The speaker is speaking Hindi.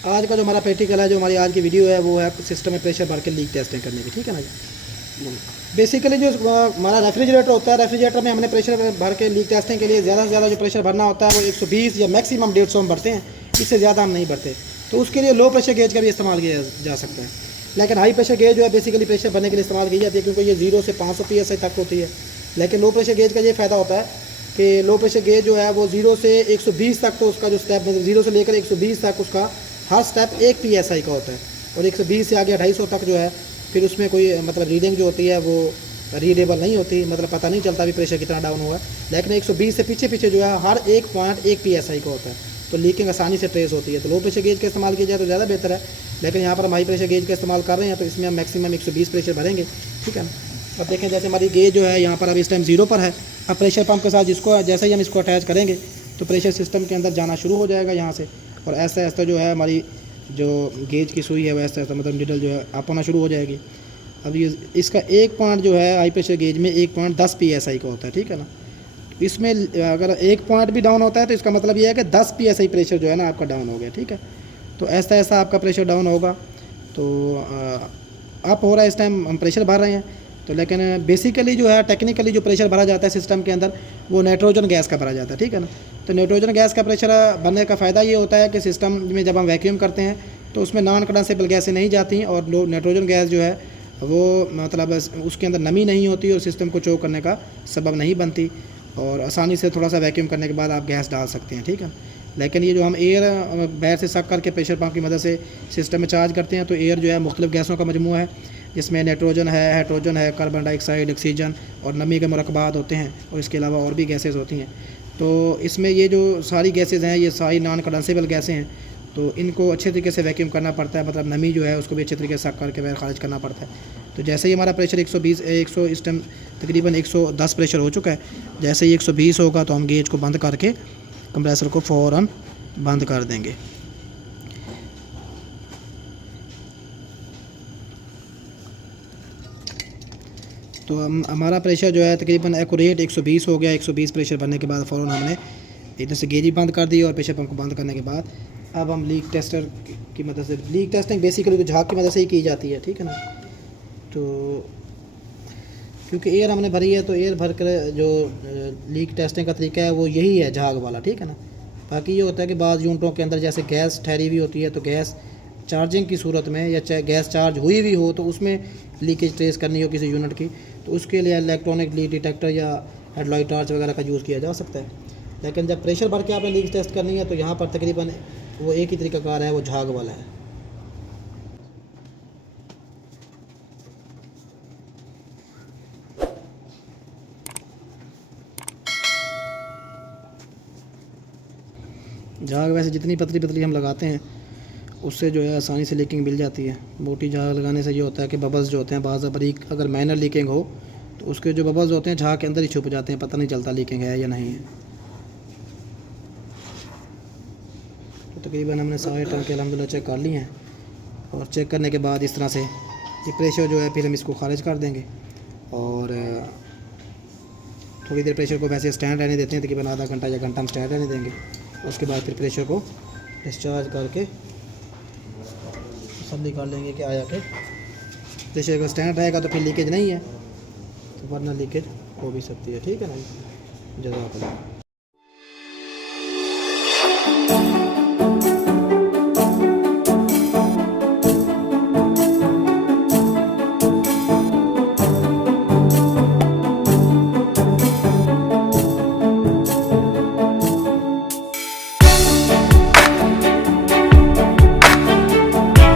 आज का जो हमारा प्रैक्टिकल है, जो हमारी आज की वीडियो है, वो है सिस्टम में प्रेशर भर के लीक टेस्टिंग करने की, ठीक है ना जी। बेसिकली जो हमारा रेफ्रिजरेटर होता है, रेफ्रिजरेटर में हमने प्रेशर भर के लीक टेस्टिंग के लिए ज़्यादा से ज़्यादा जो प्रेशर भरना होता है वो 120 या मैक्सिमम 150 हम भरते हैं, इससे ज़्यादा हम नहीं भरते। तो उसके लिए लो प्रेशर गेज का भी इस्तेमाल किया जा सकता है, लेकिन हाई प्रेशर गेज जो है बेसिकली प्रेशर भरने के लिए इस्तेमाल की जाती है, क्योंकि ये 0 से 500 PSI तक होती है। लेकिन लो प्रेशर गेज का ये फ़ायदा होता है कि लो प्रेशर गेज जो है वो 0 से 120 तक, तो उसका जो स्टेप 0 से लेकर 120 तक उसका हर स्टेप 1 PSI का होता है, और 120 से आगे 250 तक जो है फिर उसमें कोई मतलब रीडिंग जो होती है वो रीडेबल नहीं होती, मतलब पता नहीं चलता भी प्रेशर कितना डाउन हुआ है। लेकिन 120 से पीछे पीछे जो है हर एक पॉइंट 1 PSI का होता है, तो लीकिंग आसानी से ट्रेस होती है। तो लो प्रेशर गेज का इस्तेमाल किया जाए तो ज़्यादा बेहतर है, लेकिन यहाँ पर हम हाई प्रेशर गेज का इस्तेमाल कर रहे हैं, तो इसमें हम मैक्सिमम 120 प्रेशर भरेंगे, ठीक है ना। अब देखें, जैसे हमारी गेज जो है यहाँ पर अब इस टाइम 0 पर है। अब प्रेशर पंप के साथ जिसको जैसे ही हम इसको अटैच करेंगे तो प्रेशर सिस्टम के अंदर जाना शुरू हो जाएगा यहाँ से, और ऐसा ऐसा जो है हमारी जो गेज की सुई है वो ऐसा ऐसा मतलब निडल जो है अप होना शुरू हो जाएगी। अब ये इसका एक पॉइंट जो है हाई प्रेशर गेज में 1 पॉइंट 10 PSI का होता है, ठीक है ना। इसमें अगर एक पॉइंट भी डाउन होता है तो इसका मतलब ये है कि 10 PSI प्रेशर जो है ना आपका डाउन हो गया, ठीक है। तो ऐसा ऐसा आपका प्रेशर डाउन होगा। तो अप हो रहा है, इस टाइम हम प्रेशर भर रहे हैं। तो लेकिन बेसिकली जो है टेक्निकली जो प्रेशर भरा जाता है सिस्टम के अंदर वो नाइट्रोजन गैस का भरा जाता है, ठीक है ना। तो नाइट्रोजन गैस का प्रेशर भरने का फ़ायदा ये होता है कि सिस्टम में जब हम वैक्यूम करते हैं तो उसमें नॉन कंडेंसेबल गैसें नहीं जाती, और नाइट्रोजन गैस जो है वो मतलब उसके अंदर नमी नहीं होती और सिस्टम को चोक करने का सबब नहीं बनती, और आसानी से थोड़ा सा वैक्यूम करने के बाद आप गैस डाल सकते हैं, ठीक है। लेकिन ये जो हम एयर बाहर से सक करके प्रेशर पंप की मदद से सिस्टम में चार्ज करते हैं, तो एयर जो है मुख्तलिफ गैसों का मजमूआ है, जिसमें नाइट्रोजन है, हाइड्रोजन है, कार्बन डाइऑक्साइड, ऑक्सीजन और नमी के मरकबात होते हैं, और इसके अलावा और भी गैसेज होती हैं। तो इसमें ये जो सारी गैसेज हैं ये सारी नॉन कंडेंसेबल गैसें हैं, तो इनको अच्छे तरीके से वैक्यूम करना पड़ता है, मतलब नमी जो है उसको भी अच्छे तरीके से सक करके बाहर खारिज करना पड़ता है। तो जैसे ही हमारा प्रेशर 120 100 इस टाइम तकरीबन 110 प्रेशर हो चुका है, जैसे ही 120 होगा तो हम गेज को बंद करके कंप्रेसर को फ़ौरन बंद कर देंगे। तो हमारा प्रेशर जो है तकरीबन एक्यूरेट 120 हो गया। 120 प्रेशर भरने के बाद फ़ौरन हमने इधर से गेज बंद कर दी, और प्रेशर पंप को बंद करने के बाद अब हम लीक टेस्टर की मदद से, लीक टेस्टिंग बेसिकली तो झाग की मदद से ही की जाती है, ठीक है ना। तो क्योंकि एयर हमने भरी है तो एयर भर कर जो लीक टेस्टिंग का तरीका है वो यही है, झाग वाला, ठीक है ना। बाकी ये होता है कि बाद यूनिटों के अंदर जैसे गैस ठहरी हुई होती है, तो गैस चार्जिंग की सूरत में या गैस चार्ज हुई भी हो तो उसमें लीकेज ट्रेस करनी हो किसी यूनिट की, तो उसके लिए इलेक्ट्रॉनिक लीक डिटेक्टर या हेडलाइट टॉर्च वगैरह का यूज़ किया जा सकता है। लेकिन जब प्रेशर भर के आपने लीक टेस्ट करनी है तो यहाँ पर तकरीबन वो एक ही तरीकाकार है, वो झाग वाला है। झाग वैसे जितनी पतली पतली हम लगाते हैं उससे जो है आसानी से लीकिंग मिल जाती है। मोटी झाग लगाने से ये होता है कि बबल्स जो होते हैं बाज़ बारीक, अगर माइनर लीकिंग हो तो उसके जो बबल्स होते हैं झाग के अंदर ही छुप जाते हैं, पता नहीं चलता लीकिंग है या नहीं है। तो तकरीबन हमने सारे टाँके अल्हम्दुलिल्लाह चेक कर लिए हैं, और चेक करने के बाद इस तरह से ये प्रेशर जो है फिर हम इसको खारिज कर देंगे, और थोड़ी देर प्रेशर को वैसे स्टैंड रहने देते हैं, तकरीबन आधा घंटा या घंटा हम स्टैंड रहने देंगे। उसके बाद फिर प्रेशर को डिस्चार्ज करके सब निकाल लेंगे कि आया कि प्रेशर का स्टैंड रहेगा तो फिर लीकेज नहीं है, तो वरना लीकेज हो भी सकती है, ठीक है ना। जज़ाकल्लाह।